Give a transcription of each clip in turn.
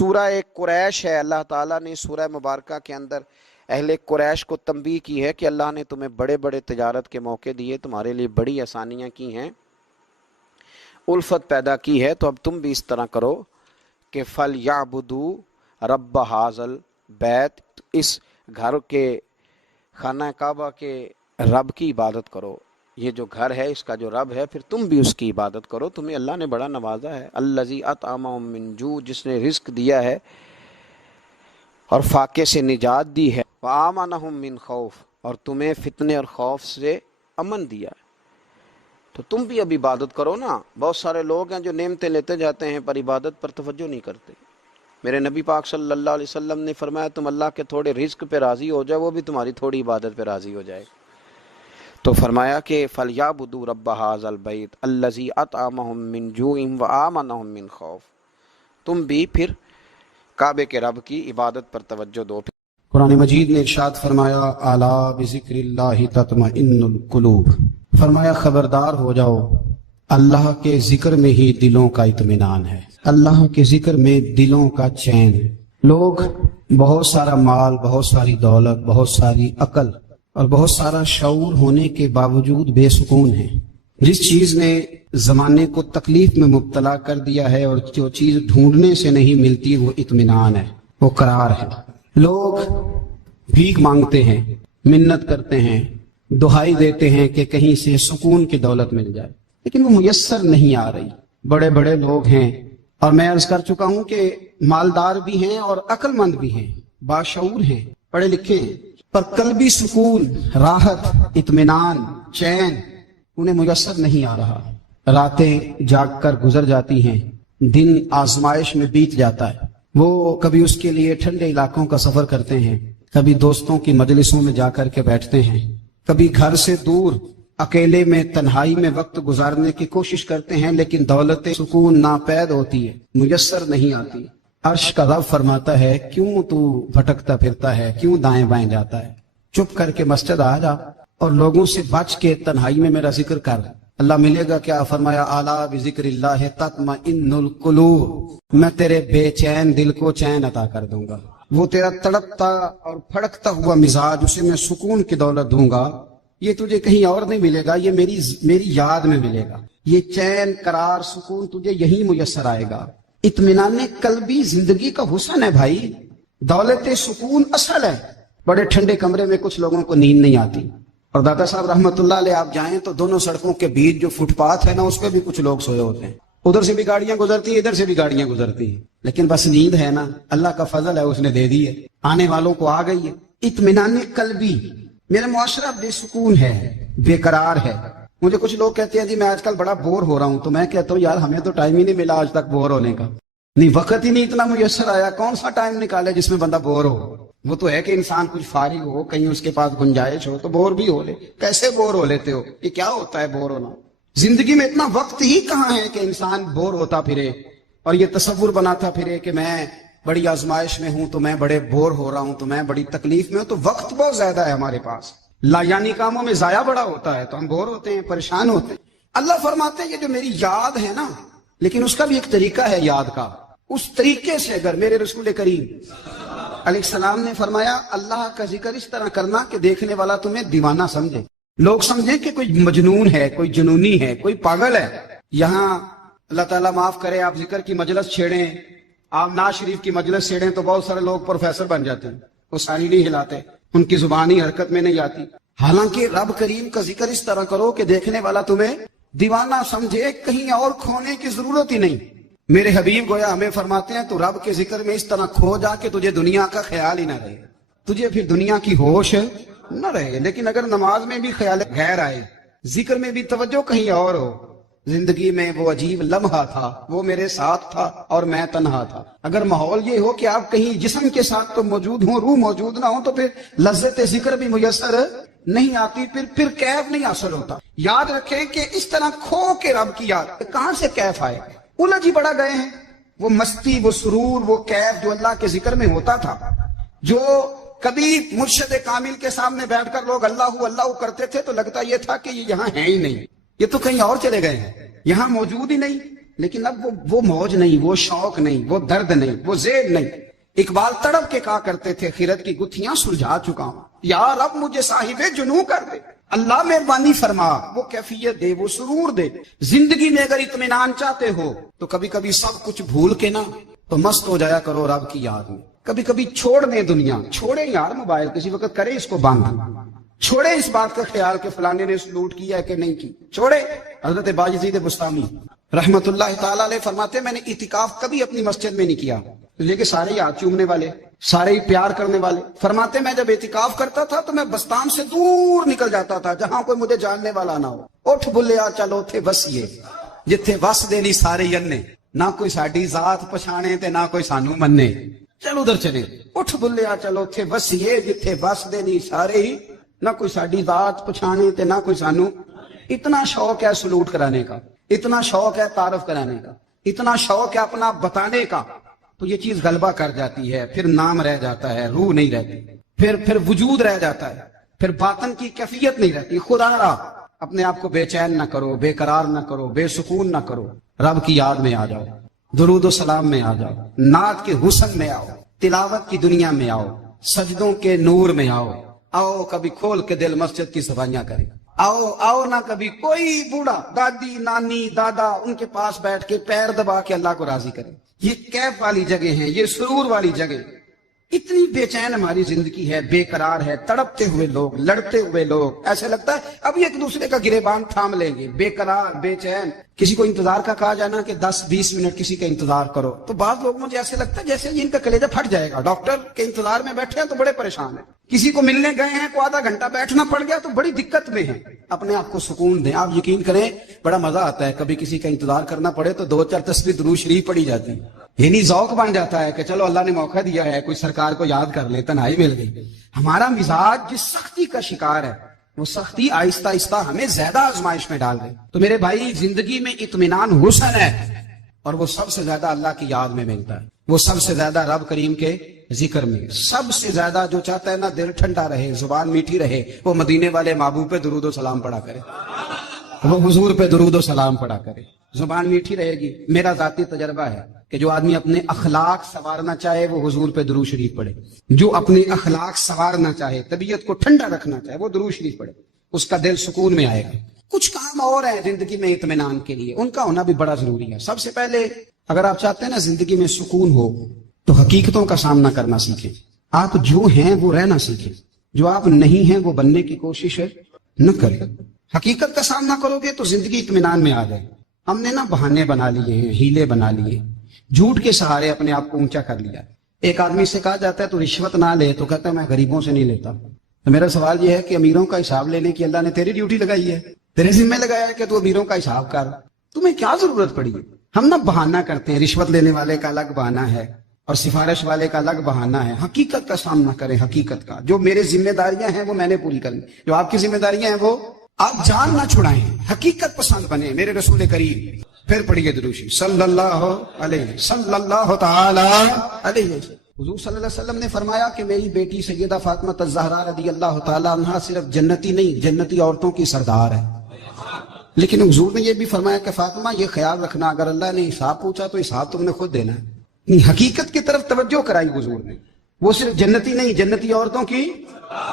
سورہ قریش ہے، اللہ تعالیٰ نے سورہ مبارکہ کے اندر اہل قریش کو تنبیہ کی ہے کہ اللہ نے تمہیں بڑے بڑے تجارت کے موقع دیے، تمہارے لیے بڑی آسانیاں کی ہیں، الفت پیدا کی ہے، تو اب تم بھی اس طرح کرو کہ فَلْيَعْبُدُوا رَبَّ هَٰذَا الْبَيْتِ، اس گھر کے خانہ کعبہ کے رب کی عبادت کرو، یہ جو گھر ہے اس کا جو رب ہے، پھر تم بھی اس کی عبادت کرو، تمہیں اللہ نے بڑا نوازا ہے۔ الَّذِي أَطْعَمَهُم مِّن جُوع، جس نے رزق دیا ہے اور فاقے سے نجات دی ہے، وَآمَنَهُم مِّن خَوْفٍ، اور تمہیں فتنے اور خوف سے امن دیا ہے، تو تم بھی اب عبادت کرو نا۔ بہت سارے لوگ ہیں جو نعمتیں لیتے جاتے ہیں پر عبادت پر توجہ نہیں کرتے۔ میرے نبی پاک صلی اللہ علیہ وسلم نے فرمایا تم اللہ کے تھوڑے رزق پہ راضی ہو جاؤ، وہ بھی تمہاری تھوڑی عبادت پہ راضی ہو جائے۔ تو فرمایا کہ فَلْيَعْبُدُوا رَبَّ هَٰذَا الْبَيْتِ الَّذِي أَطْعَمَهُم مِّن جُوعٍ وَآمَنَهُم مِّن خَوْفٍ، تم بھی پھر کعبے کے رب کی عبادت پر توجہ دو۔ قرآن مجید نے ارشاد فرمایا الا بذکر اللہ تطمئن القلوب، فرمایا خبردار ہو جاؤ، اللہ کے ذکر میں ہی دلوں کا اطمینان ہے، اللہ کے ذکر میں دلوں کا چین ہے۔ لوگ بہت سارا مال، بہت ساری دولت، بہت ساری عقل اور بہت سارا شعور ہونے کے باوجود بے سکون ہیں۔ جس چیز نے زمانے کو تکلیف میں مبتلا کر دیا ہے اور جو چیز ڈھونڈنے سے نہیں ملتی وہ اطمینان ہے، وہ قرار ہے۔ لوگ بھیک مانگتے ہیں، منت کرتے ہیں، دہائی دیتے ہیں کہ کہیں سے سکون کی دولت مل جائے، لیکن وہ میسر نہیں آ رہی۔ بڑے بڑے لوگ ہیں، اور میں عرض کر چکا ہوں کہ مالدار بھی ہیں اور عقل مند بھی ہیں، باشعور ہیں، پڑھے لکھے ہیں، پر قلبی سکون، راحت، اطمینان، چین انہیں میسر نہیں آ رہا۔ راتیں جاگ کر گزر جاتی ہیں، دن آزمائش میں بیت جاتا ہے۔ وہ کبھی اس کے لیے ٹھنڈے علاقوں کا سفر کرتے ہیں، کبھی دوستوں کی مجلسوں میں جا کر کے بیٹھتے ہیں، کبھی گھر سے دور اکیلے میں تنہائی میں وقت گزارنے کی کوشش کرتے ہیں، لیکن دولت سکون ناپید ہوتی ہے، میسر نہیں آتی۔ عرش کا رب فرماتا ہے کیوں تو بھٹکتا پھرتا ہے، کیوں دائیں بائیں جاتا ہے؟ چپ کر کے مسجد آ جا اور لوگوں سے بچ کے تنہائی میں میرا ذکر کر۔ اللہ ملے گا کیا؟ فرمایا اعلیٰ بذکر اللہ تطمئن القلوب، میں تیرے بے چین دل کو چین عطا کر دوں گا۔ وہ تیرا تڑپتا اور پھڑکتا ہوا مزاج، اسے میں سکون کی دولت دوں گا۔ یہ تجھے کہیں اور نہیں ملے گا، یہ میری یاد میں ملے گا۔ یہ چین، قرار، سکون تجھے یہی میسر آئے گا۔ اطمینان قلبی زندگی کا حسن ہے بھائی، دولت سکون اصل ہے۔ بڑے ٹھنڈے کمرے میں کچھ لوگوں کو نیند نہیں آتی، اور دادا صاحب رحمت اللہ علیہ آپ جائیں تو دونوں سڑکوں کے بیچ جو فٹ پاتھ ہے نا، اس پہ بھی کچھ لوگ سوئے ہوتے ہیں، ادھر سے بھی گاڑیاں گزرتی ہیں، ادھر سے بھی گاڑیاں گزرتی ہیں، لیکن بس نیند ہے نا، اللہ کا فضل ہے، اس نے دے دی ہے، آنے والوں کو آ گئی ہے۔ اطمینان قلبی۔ میرا معاشرہ بے سکون ہے، بے قرار ہے۔ مجھے کچھ لوگ کہتے ہیں جی میں آج کل بڑا بور ہو رہا ہوں، تو میں کہتا ہوں یار ہمیں تو ٹائم ہی نہیں ملا آج تک بور ہونے کا، نہیں وقت ہی نہیں اتنا میسر آیا، کون سا ٹائم نکالے جس میں بندہ بور ہو؟ وہ تو ہے کہ انسان کچھ فارغ ہو، کہیں اس کے پاس گنجائش ہو تو بور بھی ہو لے۔ کیسے بور ہو لیتے ہو؟ یہ کیا ہوتا ہے بور ہونا؟ زندگی میں اتنا وقت ہی کہاں ہے کہ انسان بور ہوتا پھرے اور یہ تصور بناتا پھرے کہ میں بڑی آزمائش میں ہوں تو میں بڑے بور ہو رہا ہوں، تو میں بڑی تکلیف میں ہوں، تو وقت بہت زیادہ ہے ہمارے پاس، لا یعنی کاموں میں ضائع بڑا ہوتا ہے، تو ہم بور ہوتے ہیں، پریشان ہوتے ہیں۔ اللہ فرماتے ہیں یہ جو میری یاد ہے نا، لیکن اس کا بھی ایک طریقہ ہے یاد کا، اس طریقے سے اگر میرے رسول کریم علیہ السلام نے فرمایا اللہ کا ذکر اس طرح کرنا کہ دیکھنے والا تمہیں دیوانہ سمجھے، لوگ سمجھیں کہ کوئی مجنون ہے، کوئی جنونی ہے، کوئی پاگل ہے۔ یہاں اللہ تعالیٰ معاف کرے، آپ ذکر کی مجلس چھیڑیں، آپ ناز شریف کی مجلس چھیڑیں تو بہت سارے لوگ پروفیسر بن جاتے ہیں، وہ ساری نہیں ہلاتے، ان کی زبانی حرکت میں نہیں آتی۔ حالانکہ رب کریم کا ذکر اس طرح کرو کہ دیکھنے والا تمہیں دیوانہ سمجھے، کہیں اور کھونے کی ضرورت ہی نہیں۔ میرے حبیب گویا ہمیں فرماتے ہیں تو رب کے ذکر میں اس طرح کھو جا کہ تجھے دنیا کا خیال ہی نہ رہے، تجھے پھر دنیا کی ہوش نہ رہے۔ لیکن اگر نماز میں بھی خیال غیر آئے، ذکر میں بھی توجہ کہیں اور ہو، زندگی میں وہ عجیب لمحہ تھا، وہ میرے ساتھ تھا اور میں تنہا تھا۔ اگر ماحول یہ ہو کہ آپ کہیں جسم کے ساتھ تو موجود ہوں، روح موجود نہ ہو، تو پھر لذت ذکر بھی میسر نہیں آتی، پھر کیف نہیں حاصل ہوتا۔ یاد رکھیں کہ اس طرح کھو کے رب کی یاد، کہاں سے کیف آئے؟ الجھ ہی بڑا گئے ہیں۔ وہ مستی، وہ سرور، وہ کیف جو اللہ کے ذکر میں ہوتا تھا، جو کبھی مرشد کامل کے سامنے بیٹھ کر لوگ اللہ اللہ کرتے تھے تو لگتا یہ تھا کہ یہ یہاں ہے ہی نہیں، یہ تو کہیں اور چلے گئے ہیں، یہاں موجود ہی نہیں۔ لیکن اب وہ موج نہیں, وہ شوق نہیں, وہ درد نہیں, وہ ذیل نہیں. اقبال تڑپ کے کہا کرتے تھے خیرت کی گتھیاں سلجھا چکا ہوں, یا رب مجھے صاحب جنوں کر دے. اللہ مہربانی فرما, وہ کیفیت دے, وہ سرور دے. زندگی میں اگر اطمینان چاہتے ہو تو کبھی کبھی سب کچھ بھول کے نا تو مست ہو جایا کرو رب کی یاد میں. کبھی کبھی چھوڑ دیں دنیا, چھوڑیں یار موبائل, کسی وقت کرے اس کو بند, چھوڑے اس بات کا خیال کہ فلانے نے سلوٹ کیا ہے کہ نہیں کی, چھوڑے. حضرت باجزید بستامی رحمت اللہ تعالیٰ علیہ فرماتے میں نے اعتکاف کبھی اپنی مسجد میں نہیں کیا, اس کہ سارے ہی ہاتھ چومنے والے, سارے ہی پیار کرنے والے. فرماتے میں جب اعتکاف کرتا تھا تو میں بستان سے دور نکل جاتا تھا جہاں کوئی مجھے جاننے والا نہ ہو. اٹھ بلیا چلو تھے وسیے جتھے وس دے نہیں سارے ینے, نہ کوئی ساڈی ذات پچھانے تے نہ کوئی سانو مننے, چلو ادھر چلے. اٹھ بلیا چلو تھے وسیے جتھے وس دے نہیں سارے ہی, نہ کوئی ساڈی ذات پچھانے تے نہ کوئی سانو. اتنا شوق ہے سلوٹ کرانے کا, اتنا شوق ہے تعارف کرانے کا, اتنا شوق ہے اپنا بتانے کا, تو یہ چیز غلبہ کر جاتی ہے. پھر نام رہ جاتا ہے, روح نہیں رہتی, پھر وجود رہ جاتا ہے, پھر باطن کی کیفیت نہیں رہتی. خدا را اپنے آپ کو بے چین نہ کرو, بے قرار نہ کرو, بے سکون نہ کرو. رب کی یاد میں آ جاؤ, درود و سلام میں آ جاؤ, نعت کے حسن میں آؤ, تلاوت کی دنیا میں آؤ, سجدوں کے نور میں آؤ. آؤ کبھی کھول کے دل مسجد کی صفائیاں کریں. آؤ نہ کبھی کوئی بوڑھا, دادی, نانی, دادا, ان کے پاس بیٹھ کے پیر دبا کے اللہ کو راضی کریں. یہ کیف والی جگہ ہیں, یہ سرور والی جگہ. اتنی بے چین ہماری زندگی ہے, بے قرار ہے, تڑپتے ہوئے لوگ, لڑتے ہوئے لوگ, ایسے لگتا ہے اب ایک دوسرے کا گریبان تھام لیں گے. بے قرار, بے چین. کسی کو انتظار کا کہا جانا کہ 10-20 منٹ کسی کا انتظار کرو, تو بعض لوگ مجھے ایسے لگتا ہے جیسے ان کا کلیجہ پھٹ جائے گا. ڈاکٹر کے انتظار میں بیٹھے ہیں تو بڑے پریشان ہیں. کسی کو ملنے گئے ہیں کو آدھا گھنٹہ بیٹھنا پڑ گیا تو بڑی دقت میں ہیں. اپنے آپ کو سکون دیں. آپ یقین کریں بڑا مزہ آتا ہے کبھی کسی کا انتظار کرنا پڑے تو 2-4 تسبیح درود شریف پڑھی جاتی ہے. یعنی ذوق بن جاتا ہے کہ چلو اللہ نے موقع دیا ہے, کوئی سرکار کو یاد کر لے, تنہائی مل گئی. ہمارا مزاج جس سختی کا شکار ہے وہ سختی آہستہ آہستہ ہمیں زیادہ آزمائش میں ڈال دے. تو میرے بھائی زندگی میں اطمینان حسن ہے, اور وہ سب سے زیادہ اللہ کی یاد میں ملتا ہے. وہ سب سے زیادہ رب کریم کے ذکر میں. سب سے زیادہ جو چاہتا ہے نا دل ٹھنڈا رہے, زبان میٹھی رہے, وہ مدینے والے محبوب پہ درود و سلام پڑھا کرے, وہ حضور پہ درود و سلام پڑھا کرے. زبان میٹھی رہے گی. میرا ذاتی تجربہ ہے کہ جو آدمی اپنے اخلاق سنوارنا چاہے وہ حضور پہ درود شریف پڑھے. جو اپنے اخلاق سنوارنا چاہے, طبیعت کو ٹھنڈا رکھنا چاہے, وہ درود شریف پڑھے. اس کا دل سکون میں آئے گا. کچھ کام اور ہیں زندگی میں اطمینان کے لیے, ان کا ہونا بھی بڑا ضروری ہے. سب سے پہلے اگر آپ چاہتے ہیں نا زندگی میں سکون ہو تو حقیقتوں کا سامنا کرنا سیکھیں. آپ جو ہیں وہ رہنا سیکھیں, جو آپ نہیں ہیں وہ بننے کی کوشش نہ کریں. حقیقت کا سامنا کرو گے تو زندگی اطمینان میں آ جائے. ہم نے نا بہانے بنا لیے ہیں, ہیلے بنا لیے, جھوٹ کے سہارے اپنے آپ کو اونچا کر لیا. ایک آدمی سے کہا جاتا ہے تو رشوت نہ لے, تو کہتا ہے میں غریبوں سے نہیں لیتا. تو میرا سوال یہ ہے کہ امیروں کا حساب لینے کی اللہ نے تیری ڈیوٹی لگائی ہے, تیرے ذمہ لگایا ہے کہ تو امیروں کا حساب کر. تمہیں کیا ضرورت پڑی ہے؟ ہم نا بہانہ کرتے ہیں. رشوت لینے والے کا الگ بہانہ ہے اور سفارش والے کا الگ بہانہ ہے. حقیقت کا سامنا کریں. حقیقت کا جو میرے ذمہ داریاں ہیں وہ میں نے پوری کرنی, جو آپ کی ذمہ داریاں ہیں وہ آپ جان نہ چھڑائیں. حقیقت پسند بنے. میرے رسول کریم پھر پڑھیے درود صلی اللہ تعالی علیہ. حضور صلی اللہ علیہ وسلم نے فرمایا کہ میری بیٹی سیدہ فاطمہ الزہرا رضی اللہ تعالی عنہا صرف جنتی نہیں, جنتی عورتوں کی سردار ہے. لیکن حضور نے یہ بھی فرمایا کہ فاطمہ یہ خیال رکھنا اگر اللہ نے حساب پوچھا تو حساب تم نے خود دینا ہے. حقیقت کی طرف توجہ کرائی حضور نے. وہ صرف جنتی نہیں, جنتی عورتوں کی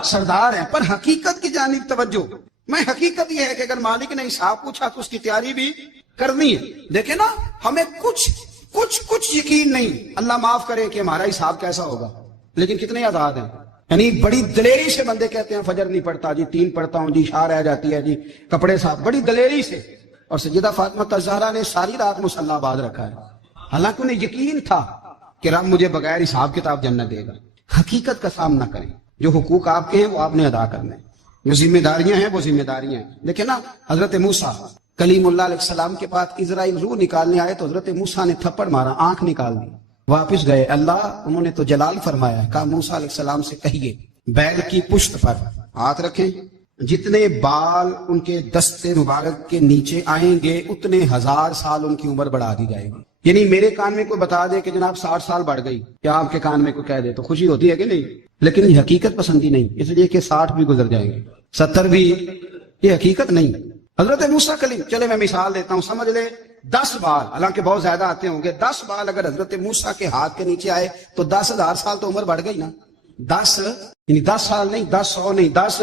سردار ہیں, پر حقیقت کی جانب توجہ. میں حقیقت یہ ہے کہ اگر مالک نے حساب پوچھا تو اس کی تیاری بھی کرنی ہے. دیکھیں نا ہمیں کچھ یقین نہیں, اللہ معاف کرے کہ ہمارا حساب کیسا ہوگا, لیکن کتنے آزاد ہیں. یعنی بڑی دلیری سے بندے کہتے ہیں فجر نہیں پڑھتا جی, 3 پڑھتا ہوں جی, شاہ رہ جاتی ہے جی, کپڑے صاحب, بڑی دلیری سے. اور سیدہ فاطمہ الزہرا نے ساری رات مصلی آباد رکھا ہے, حالانکہ انہیں یقین تھا کہ رب مجھے بغیر حساب کتاب جنت دے گا. حقیقت کا سامنا کریں. جو حقوق آپ کے ہیں وہ آپ نے ادا کرنے, جو ذمہ داریاں ہیں وہ ذمہ داریاں ہیں. دیکھیں نا حضرت موسیٰ کلیم اللہ علیہ السلام کے پاس اسرائیل روح نکالنے آئے تو حضرت موسیٰ نے تھپڑ مارا, آنکھ نکال دی, واپس گئے. اللہ انہوں نے تو جلال فرمایا, کہا موسیٰ علیہ السلام سے کہیے بیل کی پشت پر ہاتھ رکھیں, جتنے بال ان کے دستے مبارک کے نیچے آئیں گے اتنے 1000 سال ان کی عمر بڑھا دی جائے گی. یعنی میرے کان میں کوئی بتا دے کہ جناب 60 سال بڑھ گئی, کیا آپ کے کان میں کوئی کہہ دے تو خوشی ہوتی ہے کہ نہیں؟ لیکن یہ حقیقت پسندی نہیں, اس لیے کہ 60 بھی گزر جائیں گے, 70 بھی, یہ حقیقت نہیں. حضرت موسیٰ کلیم, چلے میں مثال دیتا ہوں, سمجھ لے 10 بال، حالانکہ بہت زیادہ آتے ہوں گے، 10 بال اگر حضرت موسیٰ کے ہاتھ کے نیچے آئے تو 10,000 سال تو عمر بڑھ گئی نا. 10 یعنی 10 سال نہیں، 10 100 نہیں، 10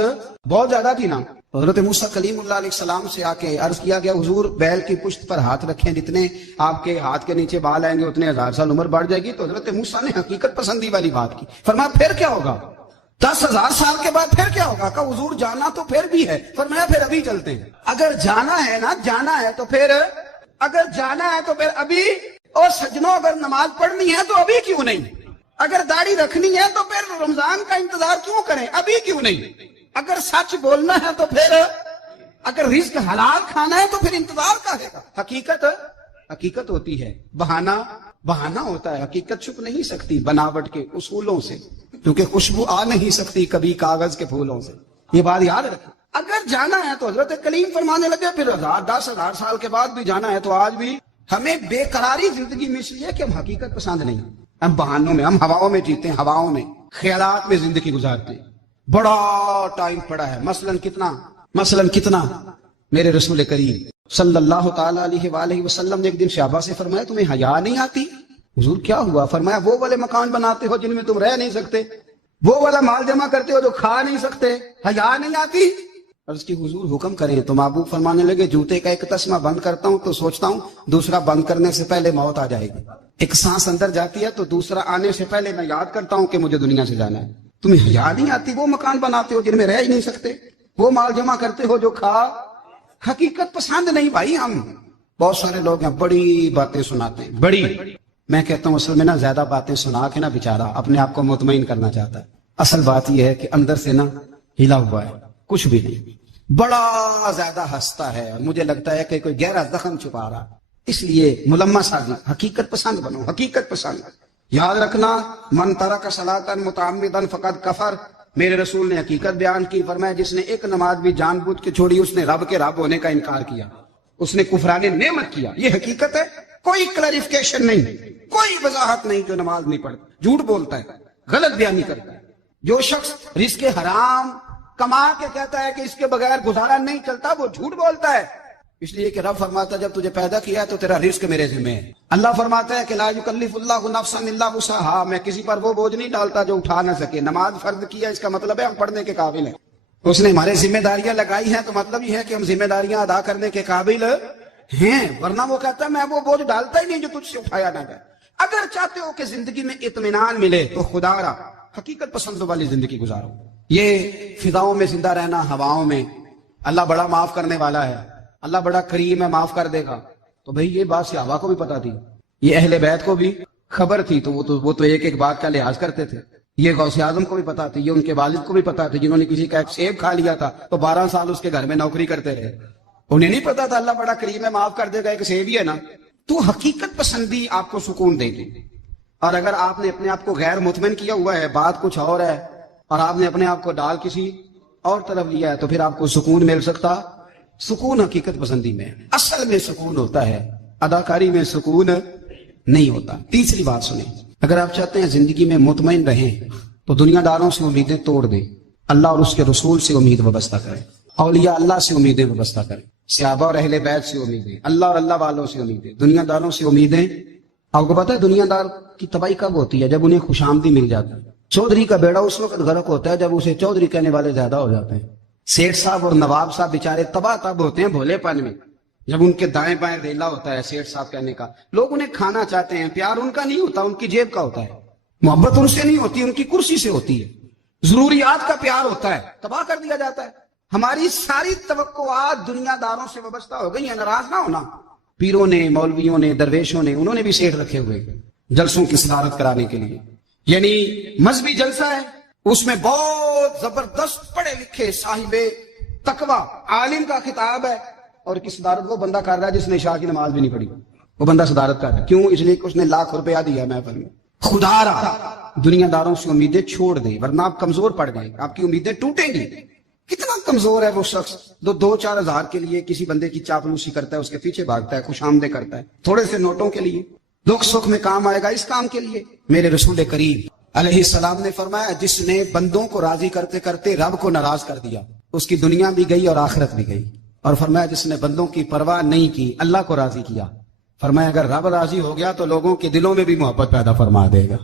بہت زیادہ تھی نا. حضرت موسیٰ کلیم اللہ علیہ السلام سے آ کے عرض کیا گیا حضور بیل کی پشت پر ہاتھ رکھیں، جتنے آپ کے ہاتھ کے نیچے بال آئیں گے اتنے 1000 سال عمر بڑھ جائے گی. تو حضرت موسیٰ نے حقیقت پسندی والی بات کی. فرمایا پھر کیا ہوگا؟ 10,000 سال کے بعد پھر کیا ہوگا؟ کہا حضور جانا تو پھر بھی ہے. فرمایا پھر ابھی چلتے ہیں. اگر جانا ہے نا، جانا ہے تو پھر، اگر جانا ہے تو پھر ابھی. اور سجنوں اگر نماز پڑھنی ہے تو ابھی کیوں نہیں؟ اگر داڑھی رکھنی ہے تو پھر رمضان کا انتظار کیوں کریں؟ ابھی کیوں نہیں؟ اگر سچ بولنا ہے تو پھر، اگر رزق حلال کھانا ہے تو پھر انتظار کا ہے. حقیقت ہوتی ہے، بہانہ ہوتا ہے. حقیقت چھپ نہیں سکتی بناوٹ کے اصولوں سے، کیونکہ خوشبو آ نہیں سکتی کبھی کاغذ کے پھولوں سے. یہ بات یاد رکھیں. اگر جانا ہے تو حضرت کلیم فرمانے لگے پھر 10,000 سال کے بعد بھی جانا ہے. تو آج بھی ہمیں بے قراری زندگی میں اس لیے کہ ہم حقیقت پسند نہیں، ہم بہانوں میں، ہم ہواؤں میں جیتے ہیں، ہواؤں میں، خیالات میں زندگی گزارتے ہیں. بڑا ٹائم پڑا ہے. مثلاً کتنا میرے رسول کریم صلی اللہ تعالی علیہ وآلہ وسلم نے ایک دن صحابہ سے فرمایا تمہیں حیا نہیں آتی؟ حضور کیا ہوا؟ فرمایا وہ والے مکان بناتے ہو جن میں تم رہ نہیں سکتے، وہ والا مال جمع کرتے ہو جو کھا نہیں سکتے، حیا نہیں آتی؟ عرض کی حضور حکم کریں. تو محبوب فرمانے لگے جوتے کا ایک تسمہ بند کرتا ہوں تو سوچتا ہوں دوسرا بند کرنے سے پہلے موت آ جائے گی. ایک سانس اندر جاتی ہے تو دوسرا آنے سے پہلے میں یاد کرتا ہوں کہ مجھے دنیا سے جانا ہے. تمہیں حیا نہیں آتی؟ وہ مکان بناتے ہو جن میں رہ ہی نہیں سکتے، وہ مال جمع کرتے ہو جو کھا. حقیقت پسند نہیں بھائی. ہم بہت سارے لوگ ہیں بڑی باتیں سناتے ہیں، بڑی. میں کہتا ہوں اصل میں نا زیادہ باتیں سنا کے نا بیچارہ اپنے آپ کو مطمئن کرنا چاہتا ہے. اصل بات یہ ہے کہ اندر سے نا ہلا ہوا ہے، کچھ بھی نہیں. بڑا زیادہ ہنستا ہے اور مجھے لگتا ہے کہ کوئی گہرا زخم چھپا رہا. اس لیے ملمہ سازی. حقیقت پسند بنو، حقیقت پسند. یاد رکھنا من ترک صلاۃ متعمدا فقد کفر. میرے رسول نے حقیقت بیان کی. فرمایا جس نے ایک نماز بھی جان بوجھ کے چھوڑی اس نے رب کے رب ہونے کا انکار کیا، اس نے کفران نعمت کیا. یہ حقیقت ہے. کوئی کلیریفیکیشن نہیں، کوئی وضاحت نہیں. جو نماز نہیں پڑھتا جھوٹ بولتا ہے، غلط بیانی کرتا ہے. جو شخص رزق حرام کما کے کہتا ہے کہ اس کے بغیر گزارا نہیں چلتا، وہ جھوٹ بولتا ہے. اس لیے کہ رب فرماتا ہے جب تجھے پیدا کیا ہے تو تیرا رزق میرے ذمہ ہے. اللہ فرماتا ہے کہ لا یکلف اللہ نفسا الا وسعها، میں کسی پر وہ بوجھ نہیں ڈالتا جو اٹھا نہ سکے. نماز فرض کیا اس کا مطلب ہے ہم پڑھنے کے قابل ہیں. اس نے ہمارے ذمہ داریاں لگائی ہیں تو مطلب یہ ہے کہ ہم ذمہ داریاں ادا کرنے کے قابل ہیں. ورنہ وہ کہتا ہے میں وہ بوجھ ڈالتا ہی نہیں جو تجھ سے اٹھایا نہ جائے. اگر چاہتے ہو کہ زندگی میں اطمینان ملے تو خدا را حقیقت پسند والی زندگی گزارو. یہ فضاؤں میں زندہ رہنا، ہواؤں میں. اللہ بڑا معاف کرنے والا ہے، اللہ بڑا کریم ہے، معاف کر دے گا. تو بھئی یہ بات صحابہ کو بھی پتا تھی، یہ اہل بیت کو بھی خبر تھی. تو وہ تو ایک ایک بات کا لحاظ کرتے تھے. یہ غوث اعظم کو بھی پتا تھی، یہ ان کے والد کو بھی پتا تھی جنہوں نے کسی کا ایک سیب کھا لیا تھا تو 12 سال اس کے گھر میں نوکری کرتے رہے. انہیں نہیں پتا تھا اللہ بڑا کریم ہے، معاف کر دے گا، ایک سیب ہی ہے نا. تو حقیقت پسندی آپ کو سکون دے گی. اور اگر آپ نے اپنے آپ کو غیر مطمئن کیا ہوا ہے، بات کچھ اور ہے، اور آپ نے اپنے آپ کو ڈال کسی اور طرف لیا ہے، تو پھر آپ کو سکون مل سکتا. سکون حقیقت پسندی میں اصل میں سکون ہوتا ہے، اداکاری میں سکون نہیں ہوتا. تیسری بات سنیں، اگر آپ چاہتے ہیں زندگی میں مطمئن رہیں تو دنیا داروں سے امیدیں توڑ دیں، اللہ اور اس کے رسول سے امید وابستہ کریں، اولیاء اللہ سے امیدیں وابستہ کریں، صحابہ اور اہل بیت سے امیدیں، اللہ اور اللہ والوں سے امیدیں، دنیا داروں سے امیدیں. آپ کو پتا ہے دنیا دار کی تباہی کب ہوتی ہے؟ جب انہیں خوش آمدی مل جاتی ہے. چودھری کا بیڑا اس وقت غرق ہوتا ہے جب اسے چودھری کہنے والے زیادہ ہو جاتے ہیں. سیٹھ صاحب اور نواب صاحب بیچارے تباہ تب ہوتے ہیں بھولے پن میں، جب ان کے دائیں بائیں ریلا ہوتا ہے سیٹھ صاحب کہنے کا. لوگ انہیں کھانا چاہتے ہیں، پیار ان کا نہیں ہوتا، ان کی جیب کا ہوتا ہے. محبت ان سے نہیں ہوتی، ان کی کرسی سے ہوتی ہے. ضروریات کا پیار ہوتا ہے، تباہ کر دیا جاتا ہے. ہماری ساری توقعات دنیا داروں سے وابستہ ہو گئی ہیں. ناراض نہ ہونا. پیروں نے، مولویوں نے، درویشوں نے، انہوں نے بھی سیٹ رکھے ہوئے جلسوں کی صدارت کرانے کے لیے. یعنی مذہبی جلسہ ہے، اس میں بہت زبردست پڑھے لکھے صاحب تقوی عالم کا خطاب ہے، اور کی صدارت وہ بندہ کر رہا ہے جس نے عشاء کی نماز بھی نہیں پڑھی. وہ بندہ صدارت کر رہا ہے. کیوں؟ اس لیے کہ اس نے لاکھ روپیہ دیا محفل میں. خدا را دنیا داروں سے امیدیں چھوڑ دیں ورنہ آپ کمزور پڑ جائیں، آپ کی امیدیں ٹوٹیں گی. کتنا کمزور ہے وہ شخص جو 2-4 ہزار کے لیے کسی بندے کی چاپلوسی کرتا ہے، اس کے پیچھے بھاگتا ہے، خوش آمدیں کرتا ہے تھوڑے سے نوٹوں کے لیے. دکھ سکھ میں کام آئے گا اس کام کے لیے. میرے رسول کریم علیہ السلام نے فرمایا جس نے بندوں کو راضی کرتے کرتے رب کو ناراض کر دیا اس کی دنیا بھی گئی اور آخرت بھی گئی. اور فرمایا جس نے بندوں کی پرواہ نہیں کی، اللہ کو راضی کیا، فرمایا اگر رب راضی ہو گیا تو لوگوں کے دلوں میں بھی محبت پیدا فرما دے گا.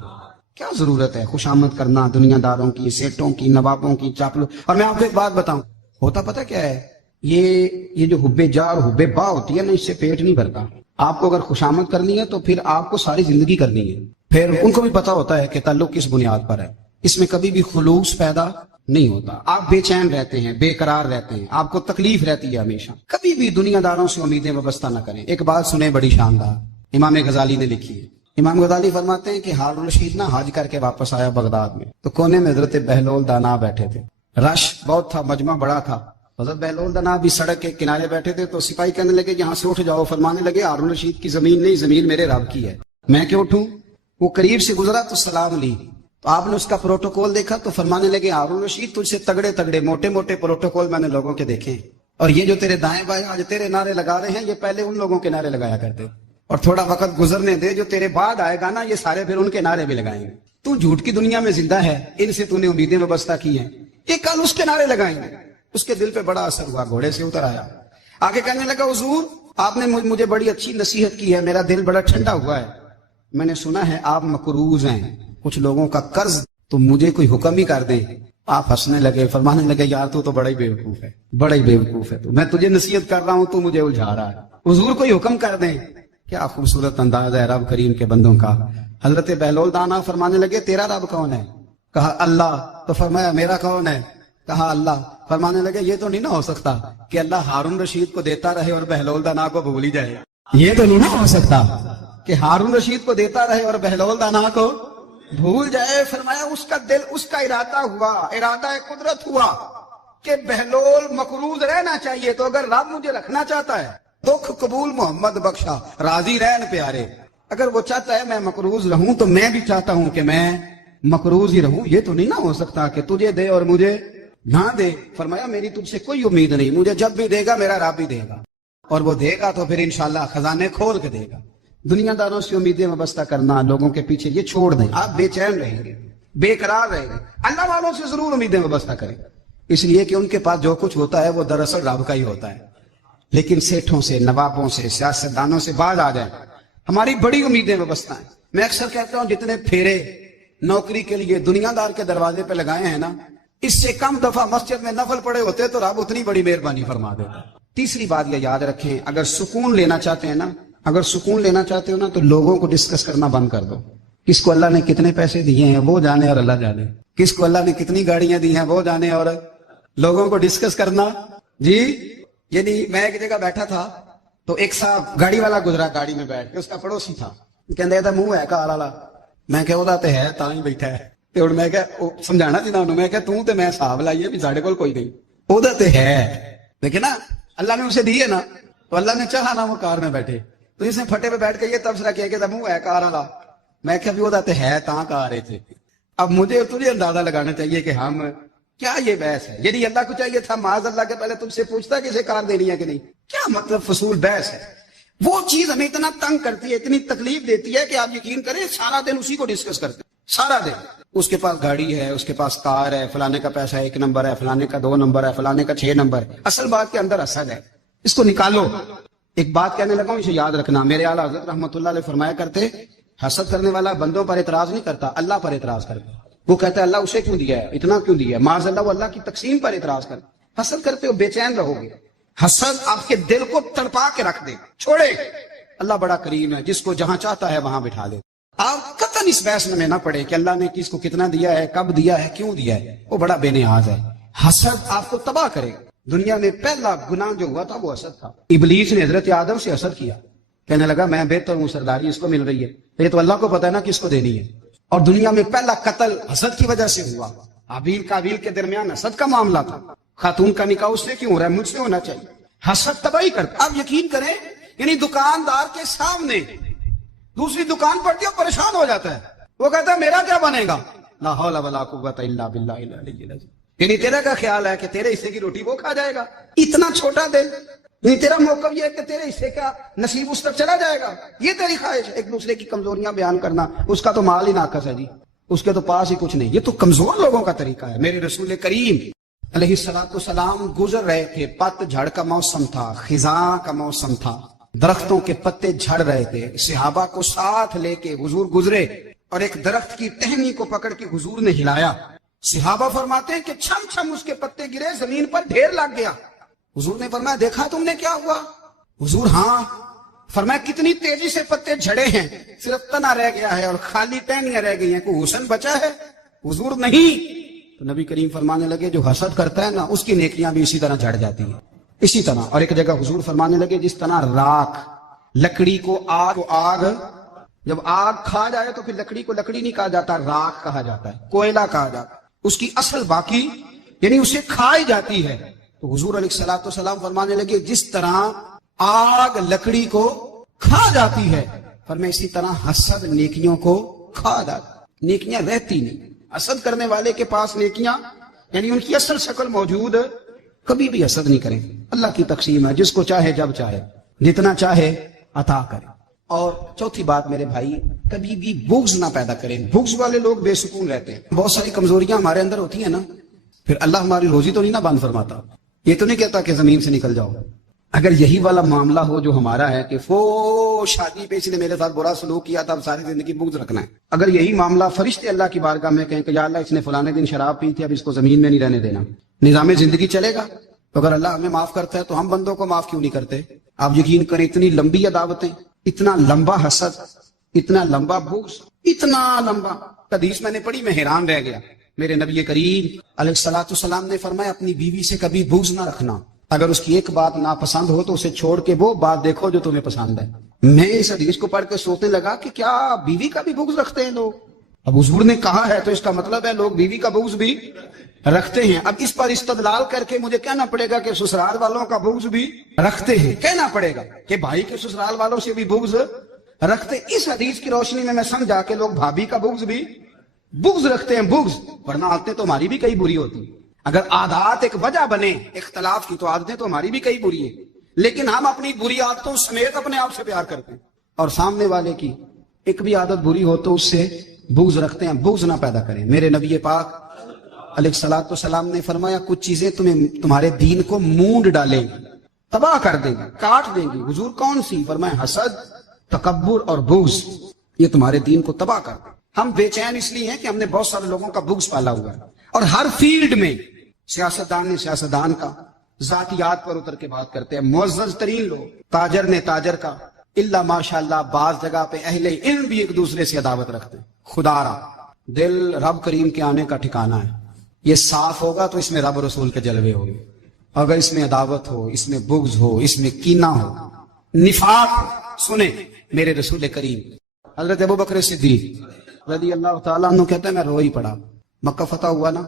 کیا ضرورت ہے خوشامد کرنا دنیا داروں کی، سیٹوں کی، نوابوں کی، چاپلو. اور میں آپ کو ایک بات بتاؤں، ہوتا پتہ کیا ہے، یہ جو حب جا اور حب با ہوتی ہے نا، اس سے پیٹ نہیں بھرتا. آپ کو اگر خوشامد کرنی ہے تو پھر آپ کو ساری زندگی کرنی ہے. پھر ان کو بھی پتا ہوتا ہے کہ تعلق کس بنیاد پر ہے. اس میں کبھی بھی خلوص پیدا نہیں ہوتا. آپ بے چین رہتے ہیں، بے قرار رہتے ہیں، آپ کو تکلیف رہتی ہے ہمیشہ. کبھی بھی دنیا داروں سے امیدیں وابستہ نہ کریں. ایک بات سنیں بڑی شاندار، امام غزالی نے لکھی ہے. امام غزالی فرماتے ہیں کہ ہارون رشید نہ حج کر کے واپس آیا بغداد میں، تو کونے میں حضرت بہلول دانا بیٹھے تھے. رش بہت تھا، مجمع بڑا تھا. حضرت بہلول دانا بھی سڑک کے کنارے بیٹھے تھے. تو سپاہی کہنے لگے یہاں سے اٹھ جاؤ. فرمانے لگے ہارون رشید کی زمین نہیں، زمین میرے رب کی ہے، میں کیوں اٹھوں؟ وہ قریب سے گزرا تو سلام لی. تو آپ نے اس کا پروٹوکول دیکھا تو فرمانے لگے ہارون رشید تجھ سے تگڑے تگڑے موٹے موٹے پروٹوکول میں نے لوگوں کے دیکھے ہیں، اور یہ جو تیرے دائیں بائیں آج تیرے نعرے لگا رہے ہیں، یہ پہلے ان لوگوں کے نعرے لگایا کرتے. اور تھوڑا وقت گزرنے دے، جو تیرے بعد آئے گا نا، یہ سارے پھر ان کے نعرے بھی لگائیں گے. تو جھوٹ کی دنیا میں زندہ ہے، ان سے تو نے امیدیں وابستہ کی ہیں، یہ کل اس کے نعرے لگائیں گے. اس کے دل پہ بڑا اثر ہوا، گھوڑے سے اتر آیا. آگے کہنے لگا حضور آپ نے مجھے بڑی اچھی نصیحت کی ہے، میرا دل بڑا ٹھنڈا ہوا ہے. میں نے سنا ہے آپ مقروض ہیں، کچھ لوگوں کا قرض، تو مجھے کوئی حکم ہی کر دیں. آپ ہنسنے لگے. فرمانے لگے یار تو بڑا ہی بیوقوف ہے، بڑا ہی بیوقوف ہے. تو میں تجھے نصیحت کر رہا ہوں، تو مجھے الجھا رہا ہے. حضور کوئی حکم کر دیں. کیا خوبصورت انداز ہے رب کریم کے بندوں کا. حضرت بہلول دانا فرمانے لگے تیرا رب کون ہے؟ کہا اللہ. تو فرمایا میرا کون ہے؟ کہا اللہ. فرمانے لگے یہ تو نہیں نہ ہو سکتا کہ اللہ ہارون رشید کو دیتا رہے اور بہلول دانا کو بھول ہی جائے. یہ تو نہیں نہ ہو سکتا کہ ہارون رشید کو دیتا رہے اور بہلول دانا کو بھول جائے. فرمایا اس کا دل، اس کا ارادہ ہوا، ارادہ قدرت ہوا کہ بہلول مقروض رہنا چاہیے. تو اگر رب مجھے رکھنا چاہتا ہے، دکھ قبول محمد بخشا، راضی رہن پیارے، اگر وہ چاہتا ہے میں مقروض رہوں تو میں بھی چاہتا ہوں کہ میں مقروض ہی رہوں. یہ تو نہیں نہ ہو سکتا کہ تجھے دے اور مجھے نہ دے. فرمایا میری تجھ سے کوئی امید نہیں، مجھے جب بھی دے گا میرا رب بھی دے گا، اور وہ دے گا تو پھر انشاءاللہ خزانے کھول کے دے گا. دنیا داروں سے امیدیں وابستہ کرنا، لوگوں کے پیچھے، یہ چھوڑ دیں. آپ بے چین رہیں گے، بے قرار رہیں گے. اللہ والوں سے ضرور امیدیں وابستہ کریں، اس لیے کہ ان کے پاس جو کچھ ہوتا ہے وہ دراصل رب کا ہی ہوتا ہے. لیکن سیٹھوں سے، نوابوں سے، سیاستدانوں سے باز آ جائیں. ہماری بڑی امیدیں وابستہ ہیں. میں اکثر کہتا ہوں جتنے پھیرے نوکری کے لیے دنیا دار کے دروازے پہ لگائے ہیں نا، اس سے کم دفعہ مسجد میں نفل پڑے ہوتے تو رب اتنی بڑی مہربانی فرما دیتا. تیسری بات یہ یاد رکھیں، اگر سکون لینا چاہتے ہیں نا، اگر سکون لینا چاہتے ہو نا، تو لوگوں کو ڈسکس کرنا بند کر دو. کس کو اللہ نے کتنے پیسے دیے ہیں وہ جانے اور اللہ جانے. کس کو اللہ نے کتنی گاڑیاں دی ہیں وہ جانے، اور لوگوں کو ڈسکس کرنا. جی یعنی میں ایک جگہ بیٹھا تھا تو ایک صاحب گاڑی والا گزرا، گاڑی میں بیٹھ کے، اس کا پڑوسی تھا. کہندے تھا منہ ہے کالا والا. میں کہ وہ تے ہے تاں ہی بیٹھا ہے. تے ہن میں کہ سمجھانا سی انہوں، میں کہ تو تے میں حساب لائیے بھی ساڈے کول کوئی نہیں، وہ تے ہے. لیکن نا اللہ نے اسے دی ہے نا، تو اللہ نے چاہا نا وہ کار میں بیٹھے. تو اس نے پھٹے پہ بیٹھ کے یہ تبصرہ کیا کہ منہ ہے کار والا. میں کہ بھی وہ تے ہے تاں کار رہے تھے. اب مجھے تجھے اندازہ لگانا چاہیے کہ ہم کیا یہ بحث ہے. یعنی اللہ کو چاہیے تھا معاذ اللہ کے پہلے تم سے پوچھتا کہ اسے کار دینی ہے کہ نہیں. کیا مطلب فضول بحث ہے. وہ چیز ہمیں اتنا تنگ کرتی ہے، اتنی تکلیف دیتی ہے کہ آپ یقین کریں سارا دن اسی کو ڈسکس کرتے ہیں. سارا دن اس کے پاس گاڑی ہے، اس کے پاس کار ہے، فلانے کا پیسہ 1 نمبر ہے، فلانے کا 2 نمبر ہے، فلانے کا 6 نمبر ہے. اصل بات کے اندر حسد ہے، اس کو نکالو. ایک بات کہنے لگا ہوں، اسے یاد رکھنا. میرے اعلیٰ حضرت رحمۃ اللہ علیہ فرمایا کرتے، حسد کرنے والا بندوں پر اعتراض نہیں کرتا، اللہ پر اعتراض کرتا. وہ کہتا ہے اللہ اسے کیوں دیا ہے، اتنا کیوں دیا ہے. معاذ اللہ وہ اللہ کی تقسیم پر اعتراض کرتا. حسد کرتے ہو بے چین رہو گے. حسد آپ کے دل کو تڑپا کے رکھ دے. چھوڑے، اللہ بڑا کریم ہے، جس کو جہاں چاہتا ہے وہاں بٹھا دے. آپ قطعاً اس بحث میں نہ پڑے کہ اللہ نے کس کو کتنا دیا ہے، کب دیا ہے، کیوں دیا ہے. وہ بڑا بے نیاز ہے. حسد آپ کو تباہ کرے گا. دنیا میں پہلا گناہ جو ہوا تھا وہ حسد تھا. ابلیس نے حضرت آدم سے حسد کیا، کہنے لگا میں بہتر ہوں، سرداری اس کو مل رہی ہے. یہ تو اللہ کو پتا ہے نا کس کو دینی ہے. اور دنیا میں پہلا قتل حسد کی وجہ سے ہوا. حابیل قابیل کے درمیان حسد کا معاملہ تھا. خاتون کا نکاح اس سے کیوں ہو رہا ہے، مجھ سے ہونا چاہیے. حسد تباہی کرتا. آپ یقین کریں، یعنی دکاندار کے سامنے دوسری دکان پڑتی ہے، پریشان ہو جاتا ہے. وہ کہتا ہے میرا کیا بنے گا، لا حول ولا قوت الا باللہ العلی العظیم. یعنی تیرا کا خیال ہے کہ تیرے حصے کی روٹی وہ کھا جائے گا. اتنا چھوٹا دل. یعنی تیرا موقف یہ ہے کہ تیرے حصے کا نصیب اس تک چلا جائے گا. یہ تیری خواہش ہے. ایک دوسرے کی کمزوریاں بیان کرنا. اس کا تو مال ہی ناقص ہے جی، اس کے تو پاس ہی کچھ نہیں. یہ تو کمزور لوگوں کا طریقہ ہے. میرے رسول کریم علیہ الصلوۃ والسلام گزر رہے تھے. پت جھڑ کا موسم تھا، خزاں کا موسم تھا. درختوں کے پتے جھڑ رہے تھے، صحابہ کو ساتھ لے کے حضور گزرے اور ایک درخت کی ٹہنی کو پکڑ کے حضور نے ہلایا۔ صحابہ فرماتے ہیں کہ چھم چھم اس کے پتے گرے، زمین پر ڈھیر لگ گیا۔ حضور نے فرمایا دیکھا تم نے کیا ہوا؟ حضور ہاں۔ فرمایا کتنی تیزی سے پتے جھڑے ہیں، صرف تنا رہ گیا ہے اور خالی ٹہنیاں رہ گئی ہیں، کوئی حسن بچا ہے؟ حضور نہیں۔ تو نبی کریم فرمانے لگے جو حسد کرتا ہے نا اس کی نیکیاں بھی اسی طرح جھڑ جاتی ہیں، اسی طرح۔ اور ایک جگہ حضور فرمانے لگے جس طرح راکھ لکڑی کو آگ جب آگ کھا جائے تو پھر لکڑی کو لکڑی نہیں کہا جاتا، راکھ کہا جاتا ہے، کوئلہ کہا جاتا ہے، اس کی اصل باقی یعنی اسے کھائی جاتی ہے۔ تو حضور علیہ الصلوۃ والسلام فرمانے لگے جس طرح آگ لکڑی کو کھا جاتی ہے، فرمایا اسی طرح حسد نیکیوں کو کھا جاتا ہے، نیکیاں رہتی نہیں۔ حسد کرنے والے کے پاس نیکیاں یعنی ان کی اصل شکل موجود، کبھی بھی حسد نہیں کریں۔ اللہ کی تقسیم ہے، جس کو چاہے جب چاہے جتنا چاہے عطا کرے۔ اور چوتھی بات میرے بھائی، کبھی بھی بغض نہ پیدا کریں۔ بغض والے لوگ بے سکون رہتے ہیں۔ بہت ساری کمزوریاں ہمارے اندر ہوتی ہیں نا، پھر اللہ ہماری روزی تو نہیں نا بند فرماتا، یہ تو نہیں کہتا کہ زمین سے نکل جاؤ۔ اگر یہی والا معاملہ ہو جو ہمارا ہے کہ شادی پہ اس نے میرے ساتھ برا سلوک کیا تھا، اب ساری زندگی بغض رکھنا ہے، اگر یہی معاملہ فرشتے اللہ کی بارگاہ میں کہیں کہ یا اللہ اس نے فلانے دن شراب پی تھی، اب اس کو زمین میں نہیں رہنے دینا، نظام زندگی چلے گا؟ تو اگر اللہ ہمیں معاف کرتا ہے تو ہم بندوں کو معاف کیوں نہیں کرتے؟ آپ یقین کریں اتنی لمبی عداوتیں، اتنا لمبا حسد، اتنا لمبا بغض، اتنا لمبا حدیث میں نے پڑھی، میں حیران رہ گیا۔ میرے نبی کریم علیہ الصلوۃ والسلام نے فرمایا اپنی بیوی سے کبھی بغض نہ رکھنا، اگر اس کی ایک بات ناپسند ہو تو اسے چھوڑ کے وہ بات دیکھو جو تمہیں پسند ہے۔ میں اس حدیث کو پڑھ کے سوچنے لگا کہ کیا بیوی کا بھی بغض رکھتے ہیں لوگ؟ اب حضور نے کہا ہے تو اس کا مطلب ہے لوگ بیوی کا بغض بھی رکھتے ہیں۔ اب اس پر استدلال کر کے مجھے کہنا پڑے گا کہ سسرال والوں کا بغض بھی رکھتے ہیں، کہنا پڑے گا کہ بھائی کے سسرال والوں سے بھی بغض رکھتے۔ اس حدیث کی روشنی میں سمجھا کہ لوگ بھابھی کا بغض رکھتے ہیں، بغض، ورنہ عادتیں تو ہماری بھی کئی بری ہوتی ہیں۔ اگر عادات ایک وجہ بنے اختلاف کی تو عادتیں تو ہماری بھی کئی بری ہیں، لیکن ہم اپنی بری عادتوں سمیت اپنے آپ سے پیار کرتے ہیں، اور سامنے والے کی ایک بھی عادت بری ہو تو اس سے بغض رکھتے ہیں۔ بغض نہ پیدا کریں۔ میرے نبی پاک علیہ الصلوۃ والسلام نے فرمایا کچھ چیزیں تمہارے دین کو مونڈ ڈالیں گی، تباہ کر دیں گی، کاٹ دیں گی۔ حضور کون سی؟ فرمایا حسد، تکبر اور بغض، یہ تمہارے دین کو تباہ کر دیں۔ ہم بے چین اس لیے ہیں کہ ہم نے بہت سارے لوگوں کا بغض پالا ہوا ہے، اور ہر فیلڈ میں سیاستدان نے سیاستدان کا، ذاتیات پر اتر کے بات کرتے ہیں، معزز ترین لوگ، تاجر نے تاجر کا، اللہ ماشاءاللہ بعض جگہ پہ اہل علم بھی ایک دوسرے سے عداوت رکھتے ہیں۔ خدا را دل رب کریم کے آنے کا ٹھکانہ ہے، یہ صاف ہوگا تو اس میں رب رسول کے جلوے ہوں گے۔ اگر اس میں عداوت ہو، اس میں بغض ہو، اس میں کینہ ہو، نفاق، سنیں میرے رسول کریم حضرت ابوبکر صدیق رضی اللہ تعالیٰ عنہ کہتے ہیں میں رو ہی پڑا۔ مکہ فتح ہوا نا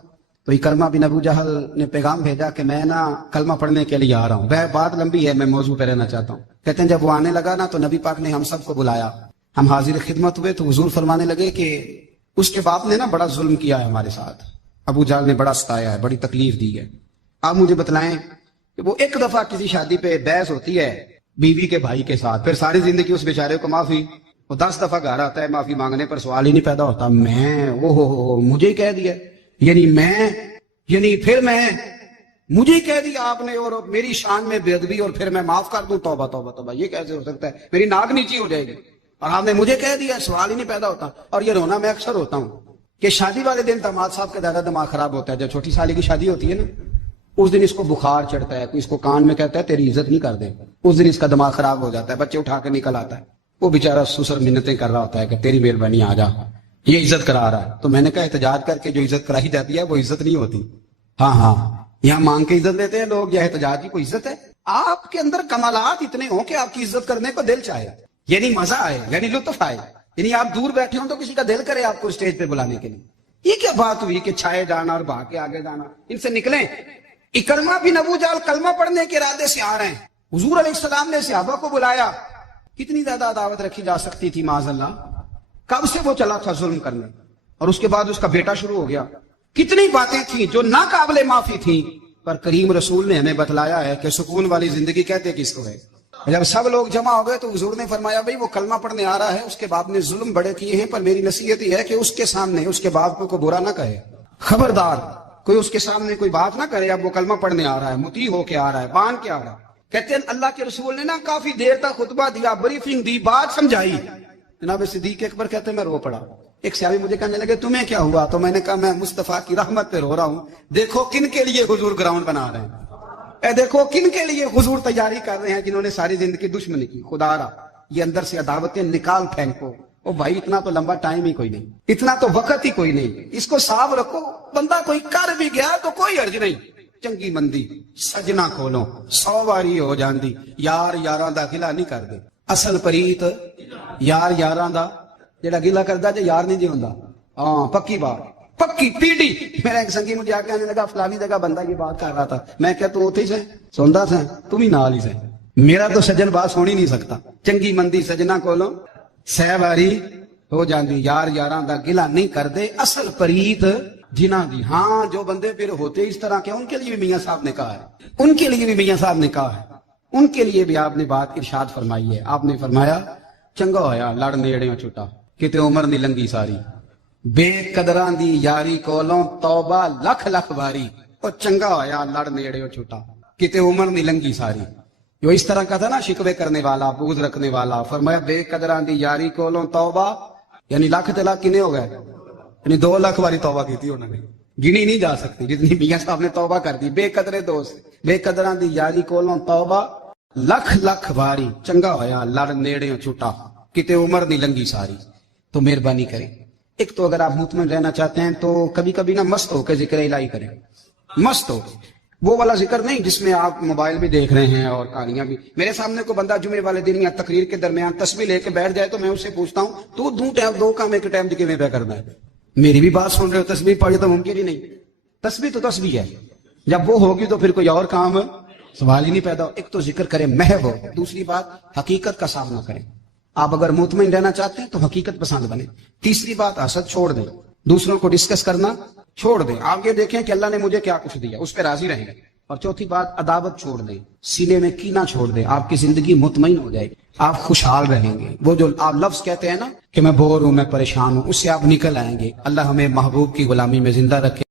تو اکرمہ بن ابو جہل نے پیغام بھیجا کہ میں نا کلمہ پڑھنے کے لیے آ رہا ہوں۔ وہ بات لمبی ہے، میں موضوع پہ رہنا چاہتا ہوں۔ کہتے ہیں جب وہ آنے لگا نا تو نبی پاک نے ہم سب کو بلایا، ہم حاضر خدمت ہوئے تو حضور فرمانے لگے کہ اس کے باپ نے نا بڑا ظلم کیا ہے ہمارے ساتھ، ابو جہل نے بڑا ستایا ہے، بڑی تکلیف دی ہے۔ آپ مجھے بتلائیں کہ وہ ایک دفعہ کسی شادی پہ بحث ہوتی ہے بیوی کے بھائی کے ساتھ، پھر ساری زندگی اس بیچارے کو معافی، وہ 10 دفعہ گھر آتا ہے معافی مانگنے پر سوال ہی نہیں پیدا ہوتا، میں مجھے ہی کہہ دیا، مجھے کہہ دیا آپ نے اور میری شان میں بے ادبی، اور پھر میں معاف کر دوں؟ توبہ توبہ توبہ، یہ کیسے ہو سکتا ہے؟ میری ناک نیچی ہو جائے گی، اور آپ نے مجھے کہہ دیا، سوال ہی نہیں پیدا ہوتا۔ اور یہ رونا میں اکثر ہوتا ہوں کہ شادی والے دن داماد صاحب کا زیادہ دماغ خراب ہوتا ہے۔ جب چھوٹی سالی کی شادی ہوتی ہے نا اس دن اس کو بخار چڑھتا ہے، کوئی اس کو کان میں کہتا ہے تیری عزت نہیں کر دے، اس دن اس کا دماغ خراب ہو جاتا ہے، بچے اٹھا کے نکل آتا ہے، وہ بیچارہ سسر منتیں کر رہا ہوتا ہے کہ تیری مہربانی آ جا، یہ عزت کرا رہا ہے۔ تو میں نے کہا احتجاج کر کے جو عزت کرائی جاتی ہے وہ عزت نہیں ہوتی۔ ہاں یہاں مانگ کے عزت دیتے ہیں لوگ، یا احتجاج کی کوئی عزت ہے؟ آپ کے اندر کمالات اتنے ہوں کہ آپ کی عزت کرنے کو دل چاہے، یعنی مزہ آئے، یعنی لطف آئے، یعنی آپ دور بیٹھے ہوں تو کسی کا دل کرے آپ کو اسٹیج پہ بلانے کے لیے۔ یہ کیا بات ہوئی کہ چھائے جانا اور بھاگ کے آگے جانا؟ ان سے نکلیں۔ اکرمہ بن ابو جہل کلمہ پڑھنے کے ارادے سے آ رہے ہیں، حضور علیہ السلام نے صحابہ کو بلایا، کتنی زیادہ عداوت رکھی جا سکتی تھی معاذ اللہ؟ کب سے وہ چلا تھا ظلم کرنے، اور اس کے بعد اس کا بیٹا شروع ہو گیا، کتنی باتیں تھیں جو ناقابل معافی تھیں، پر کریم رسول نے ہمیں بتلایا ہے کہ سکون والی زندگی کہتے کس کو ہے۔ جب سب لوگ جمع ہو گئے تو حضور نے فرمایا بھائی وہ کلمہ پڑھنے آ رہا ہے، اس کے باپ نے ظلم بڑے کیے ہیں، پر میری نصیحت یہ ہے کہ اس کے سامنے اس کے باپ کو برا نہ کہے، خبردار کوئی اس کے سامنے کوئی بات نہ کرے۔ اب وہ کلمہ پڑھنے آ رہا ہے، مطیع ہو کے آ رہا ہے، بان کے آ رہا ہے، کہتے ہیں اللہ کے رسول نے نا کافی دیر تک خطبہ دیا، بریفنگ دی، بات سمجھائی. جناب صدیق اکبر کہتے ہیں میں رو پڑا. ایک صحابی مجھے کہنے لگے تمہیں کیا ہوا؟ تو میں نے کہا میں مصطفیٰ کی رحمت پہ رو رہا ہوں. دیکھو کن کے لیے حضور گراؤنڈ بنا رہے ہیں، اے دیکھو کن کے لیے حضور تیاری کر رہے ہیں، جنہوں نے ساری زندگی دشمنی کی. خدا را یہ اندر سے عداوتیں نکال پھینکو. او بھائی اتنا تو لمبا ٹائم ہی کوئی نہیں، اتنا تو وقت ہی کوئی نہیں، اس کو صاف رکھو. بندہ کوئی کر بھی گیا تو کوئی حرج نہیں. چنگی مندی سجنا کھولو 100 واری ہو جاندی، یار یاراں دا گلا نہیں کر دے. اصل پریت یار یاراں دا جڑا گلا کردا جے یار نہیں جی ہوندا. ہاں پکی بات، پکی پیڑی. میرا ایک سنگی مجھے آ کے آنے لگا فلانی جگہ بندہ یہ بات کر رہا تھا. میں کہا تو اوتھے سے سندا تھا، تم ہی نال ہی سے. میرا تو سجن بات سن ہی نہیں سکتا. چنگی مندی سجنا کولو 100 واری ہو جاندی، یار یاراں دا گلا نہیں کر دے. اصل پریت جنہ دی. ہاں جو بندے پھر ہوتے اس طرح کے ان کے لیے بھی میاں صاحب نے کہا ہے، ان کے لیے بھی میاں صاحب نے کہا ہے، ان کے لیے بھی آپ نے بات ارشاد فرمائی ہے. آپ نے فرمایا چنگا ہویا لڑ نیڑیوں چھٹا کتے عمر نہیں لنگی ساری، بے قدران دی یاری کولوں توبہ لکھ لکھ واری. او چنگا ہویا لڑ نیڑیوں چھٹا کتے عمر نہیں لنگی ساری. جو اس طرح کا تھا نا شکوے کرنے والا، بغض رکھنے والا، فرمایا بے قدران دی یاری کولوں توبہ، یعنی لاکھ تلاک کنے ہو گئے، یعنی 2 لاکھ واری توبہ کی تھی انہوں نے، گنی نہیں جا سکتی جتنی میاں صاحب نے توبہ کر دی. بے قدرے دوست، بے قدران دی یاری کولوں توبہ لکھ لکھ واری. چنگا ہویا لڑ نیڑیوں چھٹا کتے عمر نہیں لنگی ساری. تو مہربانی کریں، ایک تو اگر آپ مطمئن رہنا چاہتے ہیں تو کبھی کبھی نا مست ہو کے ذکر الہی کریں. مست ہو، وہ والا ذکر نہیں جس میں آپ موبائل بھی دیکھ رہے ہیں اور کہانیاں بھی. میرے سامنے کو بندہ جمعے والے دن یا تقریر کے درمیان تسبیح لے کے بیٹھ جائے تو میں اس سے پوچھتا ہوں تو دو کام ایک ٹائم کیویں پہ کرنا ہے؟ میری بھی بات سن رہے ہو، تسبیح پڑھے تو ممکن ہی نہیں. تسبیح تو تسبیح ہے، جب وہ ہوگی تو پھر کوئی اور کام سوال ہی نہیں پیدا. ایک تو ذکر کریں محو ہو، دوسری بات حقیقت کا سامنا کریں. آپ اگر مطمئن رہنا چاہتے ہیں تو حقیقت پسند بنے. تیسری بات حسد چھوڑ دیں، دوسروں کو ڈسکس کرنا چھوڑ دیں. آگے دیکھیں کہ اللہ نے مجھے کیا کچھ دیا، اس پہ راضی رہیں. اور چوتھی بات عداوت چھوڑ دیں، سینے میں کینہ چھوڑ دیں. آپ کی زندگی مطمئن ہو جائے گی، آپ خوشحال رہیں گے. وہ جو آپ لفظ کہتے ہیں نا کہ میں بور ہوں، میں پریشان ہوں، اس سے آپ نکل آئیں گے. اللہ ہمیں محبوب کی غلامی میں زندہ رکھے.